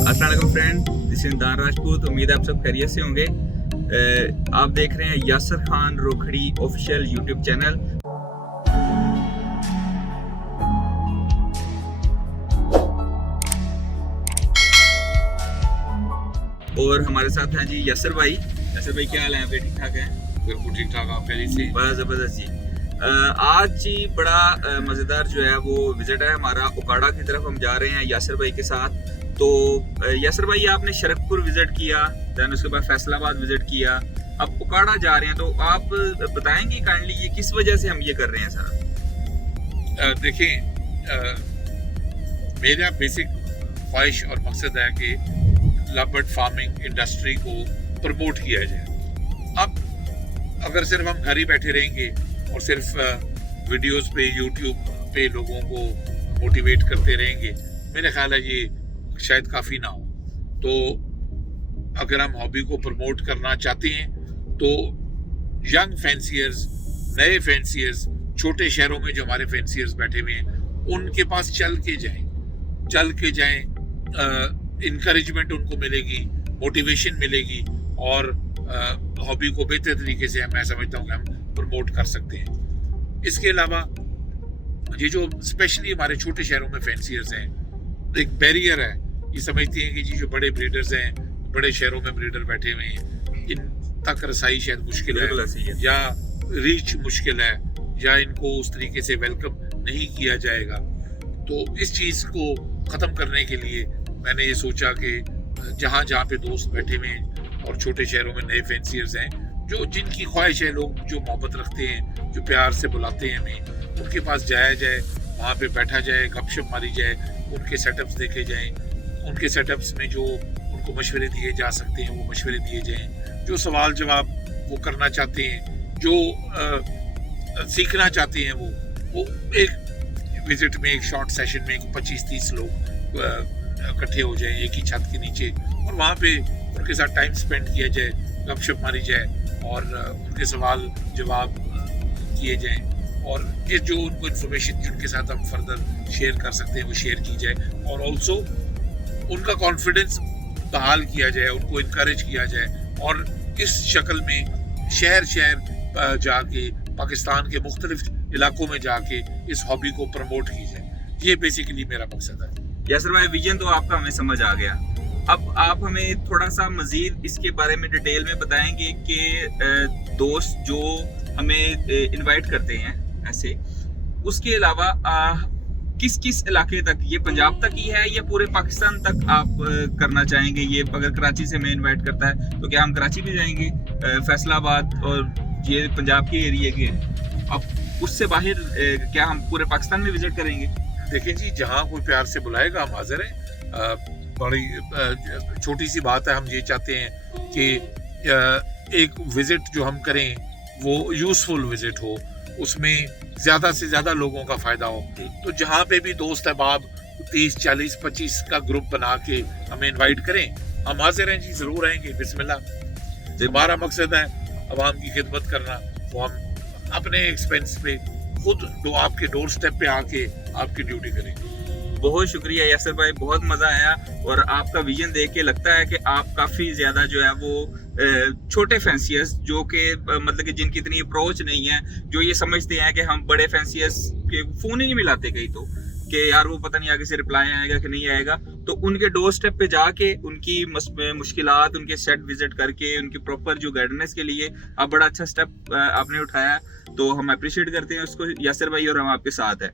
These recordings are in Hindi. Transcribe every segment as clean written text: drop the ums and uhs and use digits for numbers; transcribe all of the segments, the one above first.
अस्सलाम वालेकुम फ्रेंड, दिस इज दान राजपूत। उम्मीद है आप सब खैरियत से होंगे। आप देख रहे हैं Yasir Khan Rokhri official YouTube channel. और हमारे साथ हैं जी यासर भाई। यासर भाई क्या हाल है? आपके ठीक ठाक हैं? बिल्कुल ठीक ठाक। आप पहले से बड़ा ज़बरदस्त जी। आज जी बड़ा मज़ेदार जो है वो विज़िट है हमारा उकाड़ा की तरफ। हम जा रहे हैं यासर भाई के साथ। तो यासर भाई आपने शरकपुर विज़िट किया, दैन उसके बाद फैसलाबाद विज़िट किया, अब उकाड़ा जा रहे हैं। तो आप बताएंगे काइंडली ये किस वजह से हम ये कर रहे हैं सर? देखिए, मेरा बेसिक ख्वाहिश और मकसद है कि लवबर्ड फार्मिंग इंडस्ट्री को प्रमोट किया जाए। अब अगर सिर्फ हम घर ही बैठे रहेंगे और सिर्फ वीडियोस पे यूट्यूब पे लोगों को मोटिवेट करते रहेंगे, मेरा ख्याल है ये शायद काफ़ी ना हो। तो अगर हम हॉबी को प्रमोट करना चाहते हैं तो यंग फैंसियर्स, नए फैंसियर्स, छोटे शहरों में जो हमारे फैंसियर्स बैठे हुए हैं, उनके पास चल के जाएं। इनकरेजमेंट उनको मिलेगी, मोटिवेशन मिलेगी और हॉबी को बेहतर तरीके से मैं समझता हूँ कि हम प्रमोट कर सकते हैं। इसके अलावा ये जो स्पेशली हमारे छोटे शहरों में फैंसियर्स हैं, एक बैरियर है। ये समझते हैं कि जी जो बड़े ब्रीडर्स हैं, बड़े शहरों में ब्रीडर बैठे हुए हैं, इन तक रसाई शायद मुश्किल है या रीच मुश्किल है या इनको उस तरीके से वेलकम नहीं किया जाएगा। तो इस चीज़ को ख़त्म करने के लिए मैंने ये सोचा कि जहाँ पे दोस्त बैठे हुए हैं और छोटे शहरों में नए फैंसियर्स हैं, जो जिनकी ख्वाहिश है, लोग जो मोहब्बत रखते हैं, जो प्यार से बुलाते हैं हमें, उनके पास जाया जाए, वहाँ पे बैठा जाए, गपशप मारी जाए, उनके सेटअप्स देखे जाएं, उनके सेटअप्स में जो उनको मशवरे दिए जा सकते हैं वो मशवरे दिए जाएं, जो सवाल जवाब वो करना चाहते हैं, जो सीखना चाहते हैं, वो एक विजिट में, एक शॉर्ट सेशन में 25-30 लोग इकट्ठे हो जाएं एक ही छत के नीचे और वहाँ पे उनके साथ टाइम स्पेंड किया जाए, गपशप मारी जाए और उनके सवाल जवाब किए जाएं और ये जो उनको इन्फॉर्मेशन जिनके साथ हम फर्दर शेयर कर सकते हैं वो शेयर की जाए और ऑल्सो उनका कॉन्फिडेंस बहाल किया जाए, उनको इनकरेज किया जाए और इस शक्ल में शहर जाके पाकिस्तान के मुख्तलिफ इलाकों में जाके इस हॉबी को प्रमोट की जाए। ये बेसिकली मेरा मकसद है। यासर भाई, विजन तो आपका हमें समझ आ गया। अब आप हमें थोड़ा सा मजीद इसके बारे में डिटेल में बताएंगे कि दोस्त जो हमें इनवाइट करते हैं ऐसे, उसके अलावा किस किस इलाके तक, ये पंजाब तक ही है या पूरे पाकिस्तान तक आप करना चाहेंगे? ये अगर कराची से हमें इनवाइट करता है तो क्या हम कराची भी जाएंगे, फैसलाबाद और ये पंजाब के एरिया के? अब उससे बाहर क्या हम पूरे पाकिस्तान में विजिट करेंगे? देखिए जी, जहाँ कोई प्यार से बुलाएगा हम हाजिर हैं। बड़ी छोटी सी बात है, हम ये चाहते हैं कि एक विजिट जो हम करें वो यूज़फुल विजिट हो, उसमें ज़्यादा से ज़्यादा लोगों का फ़ायदा हो। तो जहाँ पे भी दोस्त अहबाब 30, 40, 25 का ग्रुप बना के हमें इनवाइट करें, हम हाजिर हैं जी, ज़रूर आएंगे। बिस्मिल्लाह। हमारा मकसद है अवाम की खिदमत करना, वो हम अपने एक्सपेंस पे खुद आपके डोर स्टेप पे आके आपकी ड्यूटी करेंगे। बहुत शुक्रिया यासर भाई, बहुत मज़ा आया और आपका विजन देख के लगता है कि आप काफ़ी ज़्यादा जो है वो छोटे फैंसियर्स जो कि मतलब कि जिनकी इतनी अप्रोच नहीं है, जो ये समझते हैं कि हम बड़े फैंसियर्स के फ़ोन ही नहीं मिलाते कहीं तो कि यार वो पता नहीं आगे से रिप्लाई आएगा कि नहीं आएगा, तो उनके डोर स्टेप पे जाके उनकी मुश्किलात, उनके सेट विजिट करके उनकी प्रॉपर जो गाइडेंस के लिए आप बड़ा अच्छा स्टेप आपने उठाया, तो हम अप्रिशिएट करते हैं उसको यासर भाई, और हम आपके साथ हैं।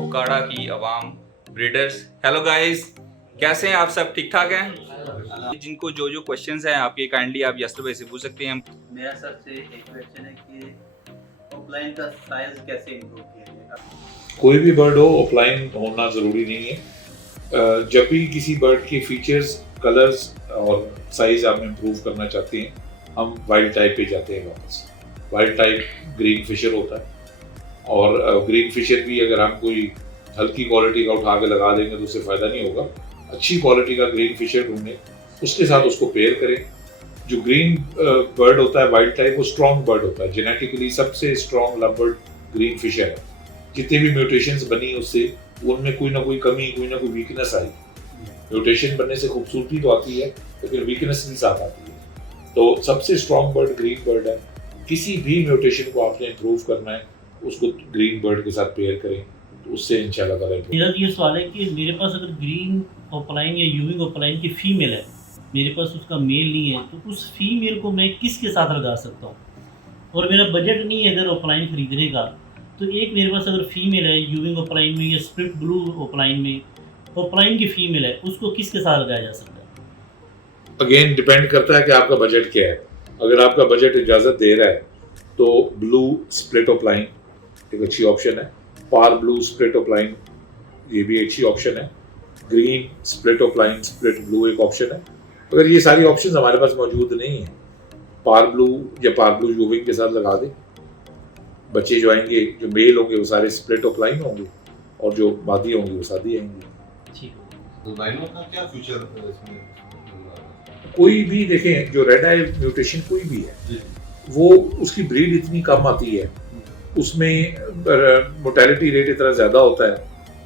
उकाड़ा की आवाम ब्रीडर्स। हेलो गाइस, कैसे हैं आप सब? ठीक ठाक हैं? जिनको जो क्वेश्चंस हैं आपके, काइंडली आप यासर भाई से पूछ सकते हैं। हम मेरा सबसे एक क्वेश्चन है कि ऑफलाइन का साइज कैसे इम्प्रूव किया जाएगा? कोई भी बर्ड हो ऑफलाइन होना ज़रूरी नहीं है। जब भी किसी बर्ड के फीचर्स, कलर्स और साइज आप इम्प्रूव करना चाहते हैं, हम वाइल्ड टाइप पे जाते हैं वापस। वाइल्ड टाइप ग्रीन फिशर होता है और ग्रीन फिशर भी अगर हम कोई हल्की क्वालिटी का उठा के लगा देंगे तो उससे फ़ायदा नहीं होगा। अच्छी क्वालिटी का ग्रीन फिशर ढूंढें, उसके साथ उसको पेयर करें। जो ग्रीन बर्ड होता है वाइल्ड टाइप, वो स्ट्रॉन्ग बर्ड होता है, जेनेटिकली सबसे strong love bird green Fischer है। जितने भी म्यूटेशंस बनी उससे, उनमें कोई ना कोई कमी, कोई ना कोई वीकनेस आई। म्यूटेशन बनने से खूबसूरती तो आती है लेकिन वीकनेस भी साथ आती है। तो सबसे स्ट्रॉन्ग बर्ड ग्रीन बर्ड है। किसी भी म्यूटेशन को आपने इम्प्रूव करना है, उसको ग्रीन बर्ड के साथ पेयर करें, तो उससे इंशाल्लाह ताला improve। मेरा ये सवाल है कि मेरे पास अगर ग्रीन ओपलाइन या यूविंग ओपलाइन की फीमेल है, मेरे पास उसका मेल नहीं है, तो उस फीमेल को मैं किसके साथ लगा सकता हूँ? और मेरा बजट नहीं है अगर ओपलाइन खरीदने का, तो एक मेरे पास अगर फीमेल है यूविंग ओपलाइन में या स्प्लिट ब्लू ओपलाइन में, ओपलाइन की फीमेल है, उसको किसके साथ लगाया जा सकता है? अगेन डिपेंड करता है कि आपका बजट क्या है। अगर आपका बजट इजाज़त दे रहा है तो ब्लू स्प्लिट ऑफलाइन एक अच्छी ऑप्शन है। पार ब्लू स्प्लिट ऑफलाइन ये भी अच्छी ऑप्शन है। Green split offline split blue एक ऑप्शन है। अगर ये सारी ऑप्शंस हमारे पास मौजूद नहीं है, पार ब्लू या पार ब्लू यूविंग के साथ लगा दें। बच्चे जो आएंगे, जो मेल होंगे वो सारे स्प्लिट ऑफलाइन होंगे और जो मादी होंगी वो सादी आएंगी। ठीक है। तो लाइनों का क्या फ्यूचर इसमें? कोई भी देखें, जो रेड आई म्यूटेशन कोई भी है, वो उसकी ब्रीड इतनी कम आती है, उसमें मोर्टेलिटी रेट इतना ज़्यादा होता है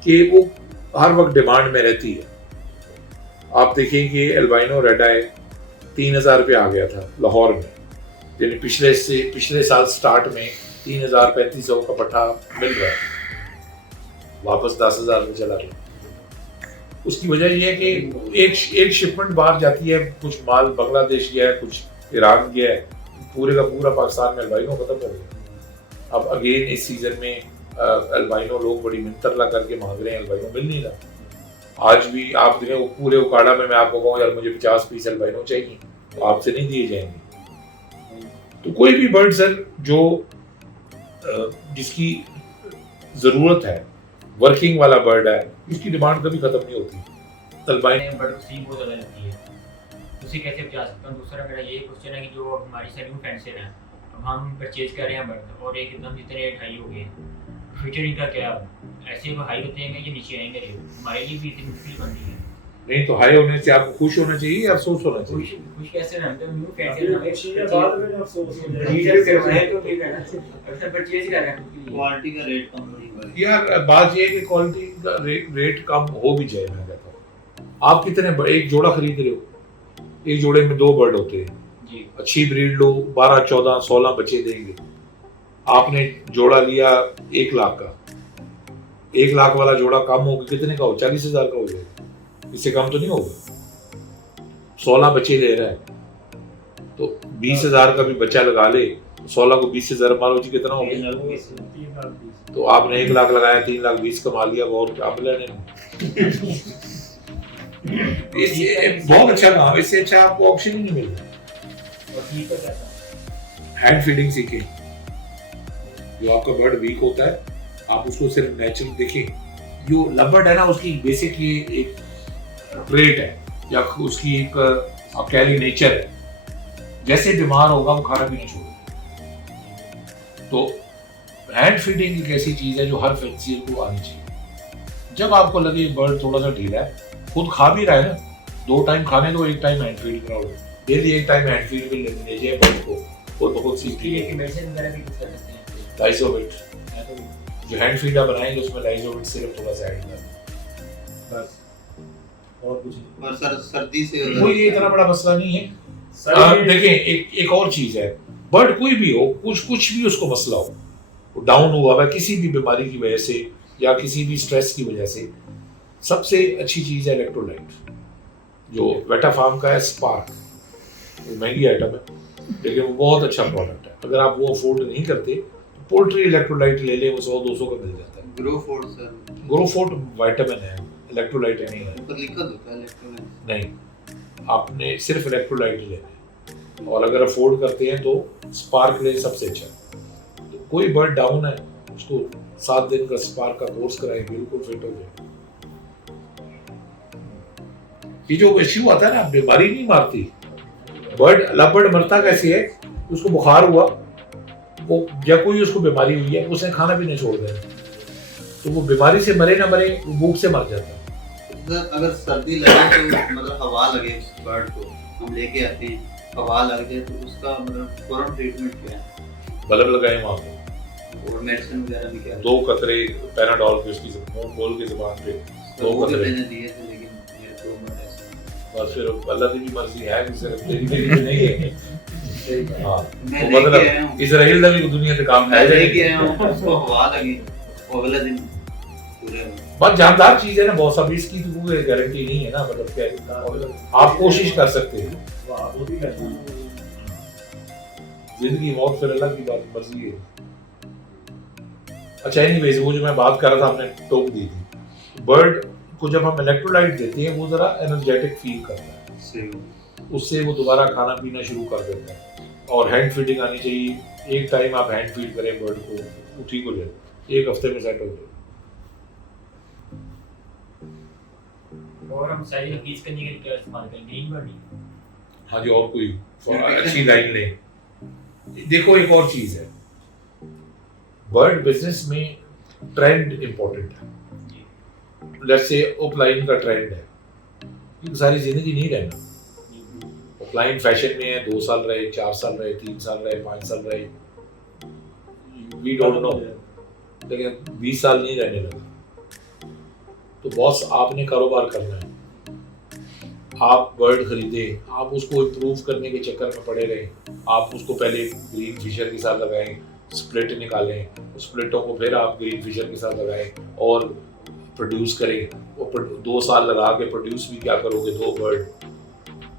कि वो हर वक्त डिमांड में रहती है। आप देखें कि एल्बाइनो रेड आई 3000 रुपये आ गया था लाहौर में, यानी पिछले साल स्टार्ट में 3000-3500 का पट्टा मिल रहा है, वापस 10,000 में चला गया। उसकी वजह यह है कि एक शिपमेंट बाहर जाती है, कुछ माल बांग्लादेश गया है, कुछ ईरान गया है, पूरे का पूरा पाकिस्तान में अल्बाइनो खत्म हो गया। अब अगेन इस सीजन में अल्बाइनो लोग बड़ी मिन्नत करके मांग रहे हैं, अल्बाइनो मिल नहीं रहा। आज भी आप देखें वो पूरे उकाड़ा में मैं आपको कहूँ यार मुझे 50 पीस अल्बाइनो चाहिए, तो आपसे नहीं दिए जाएंगे। तो कोई भी बर्ड सर जो जिसकी ज़रूरत है, वर्किंग वाला बर्ड है, उसकी डिमांड कभी खत्म नहीं होती। अल्बाइनो बर्ड सी बहुत ज़्यादा लगती है, उसे कैसे बचा सकता हूँ? दूसरा मेरा ये क्वेश्चन है कि जो हमारी सैल्यू फेंसर है, अब हम परचेज कर रहे हैं बर्ड और एकदम जितने रेट हाई हो गए, फ्यूचर इनका क्या? ऐसे वो हाई होते हैं कि नीचे आएंगे रेट? हमारे लिए भी इतनी मुश्किल बन रही है। नहीं तो हाई होने से आपको खुश होना चाहिए या अफसोस होना चाहिए? कुछ कैसे ना, मतलब न्यू फैंसी बाद में अफसोस हो जाएगा। रीडर करवाए तो ठीक है ना, अब सब परचेज कर रहे हैं उसके लिए। क्वालिटी का रेट कम नहीं हुआ। यार बात ये है कि क्वालिटी का रेट कम हो भी जाए। मैं कहता हूँ आप कितने एक जोड़ा खरीद रहे हो, एक जोड़े में 2 बर्ड होते हैं जी, अच्छी ब्रीड लो, 12, 14, 16 बच्चे देंगे। आपने जोड़ा लिया 1 लाख का, 1 लाख वाला जोड़ा कम होगा कितने का हो? 40,000 का हो जाएगा, इससे कम तो नहीं होगा। 16 बच्चे ले रहा है तो 20,000 का भी बच्चा लगा ले, 16 को 20 से ज़रा मारो जी कितना हो गया? तो आपने 1 लाख लगाया, 3,20,000 कमा लिया, और आप लेने बहुत अच्छा काम, इससे अच्छा आपको ऑप्शन ही नहीं मिल रहा। और फीस का क्या था? हैंड फीडिंग सीखें। जो आपका बर्ड वीक होता है, आप उसको सिर्फ नेचुरल देखें। जो लबर्ड है ना, उसकी बेसिक ये एक ट्रेट है या उसकी एक आप कह लीजिए नेचर है, जैसे बीमार होगा वो खाना भी नहीं छोड़ेगा। तो हैंड फीडिंग एक ऐसी चीज है जो हर फैंसियर को आनी चाहिए। जब आपको लगे बर्ड थोड़ा सा ढीला है, खुद खा भी रहा है ना, 2 टाइम खाने दो, 1 टाइम हैंड फीड कराओ, डेली 1 टाइम हैंड फीड भी ले जाए बर्ड को, वो तो खुद सीख ये कि मेडिसिन वगैरह भी कुछ कर सकते हैं? लाइजोविट, जो हैंड फीड आप बनाएंगे उसमें लाइजोविट सिर्फ थोड़ा सा ऐड कर बस, और कुछ नहीं। पर सर सर्दी से कोई ये इतना बड़ा मसला नहीं है। देखें एक और चीज है, बर्ड कोई भी हो, कुछ भी उसको मसला हो, वो डाउन हुआ है किसी भी बीमारी की वजह से या किसी भी स्ट्रेस की वजह से, सबसे अच्छी चीज है इलेक्ट्रोलाइट, जो वेटाफार्म का है स्पार्क। वो महंगी आइटम है लेकिन वो बहुत अच्छा प्रोडक्ट है। अगर आप वो अफोर्ड नहीं करते तो पोल्ट्री इलेक्ट्रोलाइट ले लें, वो 100-200 का मिल जाता है। ग्रोफोर्ट सर, ग्रोफोर्ट विटामिन है, इलेक्ट्रोलाइट नहीं है। ऊपर लिखा होता है इलेक्ट्रोलाइट। नहीं, आपने सिर्फ इलेक्ट्रोलाइट लेना है। और अगर अफोर्ड करते हैं तो स्पार्क ले सबसे अच्छा। तो कोई बर्ड डाउन है उसको 7 दिन का स्पार्क का कोर्स कराएं, बिल्कुल फिट हो जाए। ये जो इश्यू आता है ना, बीमारी नहीं मारती बर्ड। लव मरता कैसे है? उसको बुखार हुआ, वो या कोई उसको बीमारी हुई है, उसने खाना पीना छोड़ दिया, तो वो बीमारी से मरे ना मरे, वो भूख से मर जाता है। अगर सर्दी लगे तो मतलब हवा लगे उस बर्ड को, हम लेके आते हैं, हवा लग जाए तो उसका मतलब फौरन ट्रीटमेंट क्या है? बल्ब लगाए वहाँ पे, और मेडिसिन वगैरह भी क्या है? 2 कतरे पैराडॉल के उसकी मुंह खोल के जुबान पे 2 वो भी कतरे, मैंने दिए थे लेकिन मेरे को मेडिसिन बस फिर अल्लाह की भी मर्जी है कि सिर्फ तेरी मेरी तो नहीं है। हाँ, मैं तो लेके मतलब आया हूँ, इसराइल का भी दुनिया से काम मैं है लेके आया हूँ, उसको हवा लगी और अगले दिन पूरे बहुत जानदार चीज है ना, बहुत सब इसकी तो कोई गारंटी नहीं है ना, मतलब क्या आप कोशिश कर सकते हैं। जिंदगी मौत फिर अल्लाह की बात मर्जी है। अच्छा एनीवेज, वो जो मैं बात कर रहा था आपने टोक दी थी, बर्ड को जब हम इलेक्ट्रोलाइट देते हैं वो जरा एनर्जेटिक फील करता है, सही उससे वो दोबारा खाना पीना शुरू कर देता है। और हैंड फीडिंग आनी चाहिए, एक टाइम आप हैंड फीड करें बर्ड को, वो ठीक हो जाए, 1 हफ्ते में सेट हो जाए। और हम साइज इंक्रीज करने के लिए क्या इस्तेमाल करें? ग्रीन बर्ड ही? हाँ जी, और कोई अच्छी लाइन लें। देखो एक और चीज है, बर्ड बिजनेस में ट्रेंड इंपॉर्टेंट है। लेट्स से ऑफलाइन का ट्रेंड है, क्योंकि सारी जिंदगी नहीं रहना। ऑफलाइन फैशन में है, 2 साल रहे, 4 साल रहे, 3 साल रहे, 5 साल रहे, वी डोंट नो, लेकिन 20 साल नहीं रहने लगा। तो बॉस आपने कारोबार करना है, आप बर्ड खरीदे, आप उसको इम्प्रूव करने के चक्कर में पड़े रहे, आप उसको पहले ग्रीन फिशर के साथ लगाएं, स्प्लिट निकालें, उस स्प्लिटों को फिर आप ग्रीन फिशर के साथ लगाएं और प्रोड्यूस करें। और 2 साल लगा के प्रोड्यूस भी क्या करोगे, 2 बर्ड,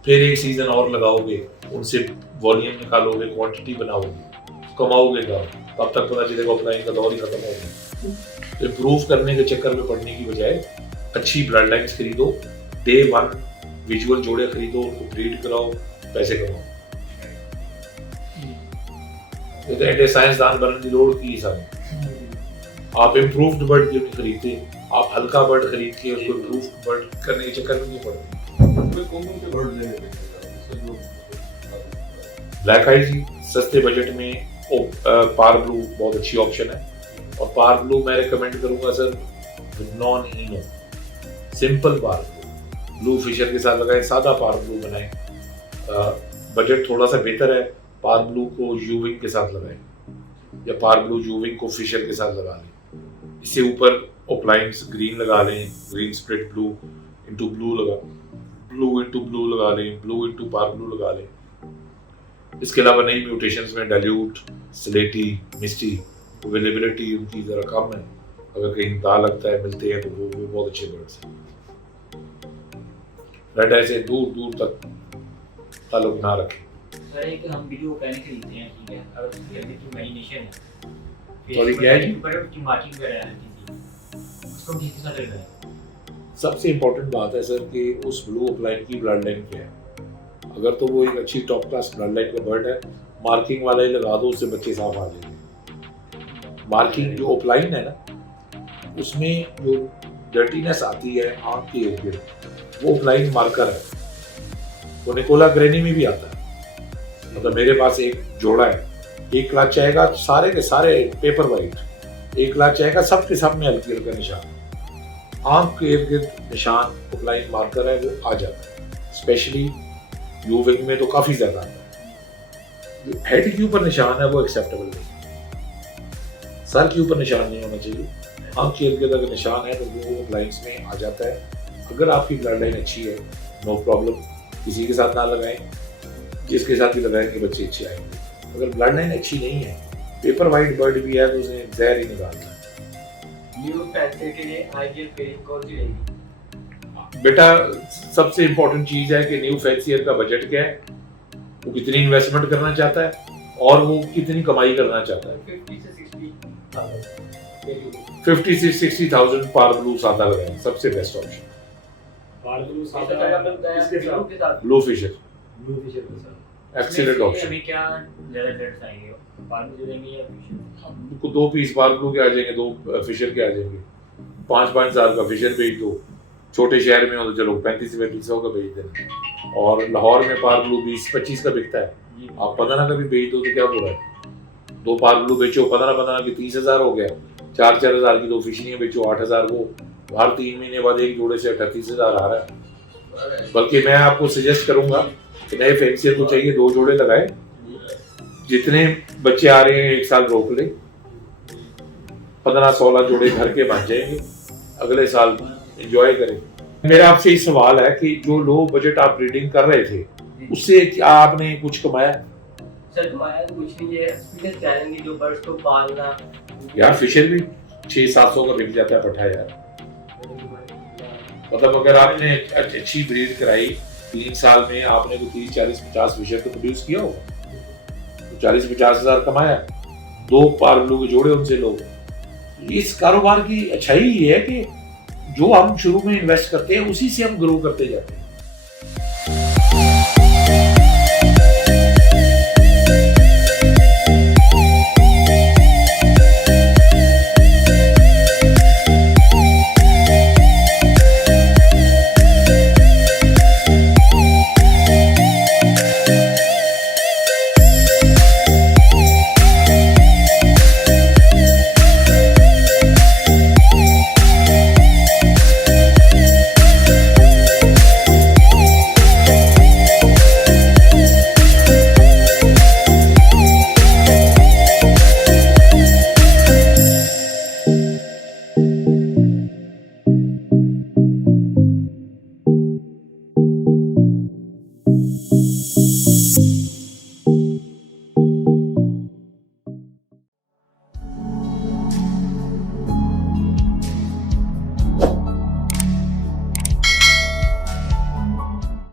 फिर 1 सीजन और लगाओगे, उनसे वॉल्यूम निकालोगे, क्वांटिटी बनाओगे, कमाओगे क्या? तब तक पता चलेगा ऑफलाइन का दौर ही खत्म हो गया। इम्प्रूव करने के चक्कर में पड़ने की बजाय अच्छी ब्लड लाइन्स खरीदो, डे 1 विजुअल जोड़े खरीदो, उनको ब्रीड कराओ, पैसे कमाओ। ये तो एडे साइंसदान बनने की लोड़ की सारी। आप इम्प्रूव्ड बर्ड क्यों नहीं खरीदते? आप हल्का बर्ड खरीद के उसको इम्प्रूव्ड बर्ड करने के चक्कर में नहीं पड़ते। ब्लैक आइज सस्ते बजट में पार ब्लू बहुत अच्छी ऑप्शन है, और पार ब्लू मैं रिकमेंड करूंगा सर नॉन इनो, सिंपल पार ब्लू फिशर के साथ लगाएं, सादा पार ब्लू बनाएं। बजट थोड़ा सा बेहतर है, पार ब्लू को यूविंग के साथ लगाएं, या पार ब्लू यूविंग को फिशर के साथ लगा लें। इससे ऊपर ऑफलाइंस ग्रीन लगा लें, green split blue into blue लगा लें, ब्लू इंटू पार ब्लू लगा लें। इसके अलावा नई म्यूटेशंस में डाइल्यूट, स्लेटी, मिस्टी अवेलेबिलिटी उनकी ज़रा कम है, अगर कहीं दाल लगता है मिलते हैं तो वो बहुत अच्छे बर्ड्स हैं। रेड आई से दूर दूर तक ताल्लुक ना रखें। सर एक हम वीडियो पहले खरीदते हैं, ठीक है, अगर उसके अंदर की मैरिनेशन है, Sorry, क्या है? पर उसकी मार्किंग वगैरह है किसी, उसको किसके साथ लगाएं? सबसे इम्पोर्टेंट बात है सर कि उस ब्लू ऑफलाइन की ब्लड लाइन क्या है। अगर तो वो एक अच्छी टॉप क्लास ब्लड लाइन का बर्ड है, मार्किंग वाला ही लगा दो, उससे बच्चे साफ आ जाएंगे। मार्किंग जो ऑफलाइन है ना, उसमें जो डर्टीनेस आती है आँख के इर्द गिर्द, वो ऑफलाइन मार्कर है, वो निकोला ग्रेनी में भी आता है। मतलब मेरे पास एक जोड़ा है, एक क्लच आएगा सारे के सारे पेपर वाइट, एक क्लच आएगा सब के सब में हल्की हल्का निशान, आँख के इर्द गिर्द निशान ऑफलाइन मार्कर है, वो आ जाता है। स्पेशली यूविंग में तो काफ़ी ज़्यादा आता है। हेड के ऊपर निशान है वो एक्सेप्टेबल नहीं, सर के ऊपर निशान नहीं होना चाहिए। आँख के इर्द गिर्द अगर निशान है तो वो लाइन्स में आ जाता है। अगर आपकी ब्लड लाइन अच्छी है, नो प्रॉब्लम, किसी के साथ ना लगाएं, जिसके साथ भी लगाएंगे बच्चे अच्छे आएंगे। अगर ब्लड लाइन अच्छी नहीं है, पेपर वाइट बर्ड भी है तो उसे जहर ही निकालना है। न्यू पैसे के लिए आइडियल पेयरिंग कौन सी रहेगी? बेटा सबसे इम्पोर्टेंट चीज़ है कि न्यू फैंसियर का बजट क्या है, वो कितनी इन्वेस्टमेंट करना चाहता है और वो कितनी कमाई करना चाहता है। 50 से 60,000 पार ब्लू सादा लगाएं, सबसे best option. Blue Fischer excellent option. अभी क्या ज़्यादा रेट्स आएंगे, पार्क दे देंगे या फिश? हमको 2 पीस पार्क ब्लू के आ जाएंगे, 2 फिशर के आ जाएंगे, 5-5 हज़ार का फिशर भेज दो। छोटे शहर में हो तो चलो 35-35 का भेज देना, और लाहौर में पार्क ब्लू 20-25 का बिकता है, जी आप 15 का भी भेज दो तो क्या बुरा है। 2 पार्क ब्लू बेचो 15-15 के 30,000 हो गया, 4-4 हज़ार की 2 फिशरियाँ बेचो 8 हज़ार, वो हर 3 महीने बाद एक जोड़े से 38 हज़ार आ रहा है। बल्कि मैं आपको सजेस्ट करूंगा कि नए फैंसियर को चाहिए 2 जोड़े लगाए, जितने बच्चे आ रहे हैं 1 साल रोक ले, 15-16 जोड़े घर के बन जाएंगे, अगले साल एंजॉय करें। मेरा आपसे ये सवाल है कि जो लो बजट आप ब्रीडिंग कर रहे थे उससे क्या आपने कुछ कमाया? सर कमाया तो कुछ नहीं है, बिजनेस चैलेंज जो बर्ड्स को पालना यार फिशर भी 600-700 का बिक जाता है पट्ठा यार। मतलब अगर आपने अच्छी ब्रीड कराई 3 साल में, आपने तो 30-40-50 फिशर तो प्रोड्यूस किया होगा, तो 40-50 हज़ार कमाया, 2 पार ब्लू के जोड़े उनसे लो। इस कारोबार की अच्छाई ये है कि जो हम शुरू में इन्वेस्ट करते हैं उसी से हम ग्रो करते जाते हैं।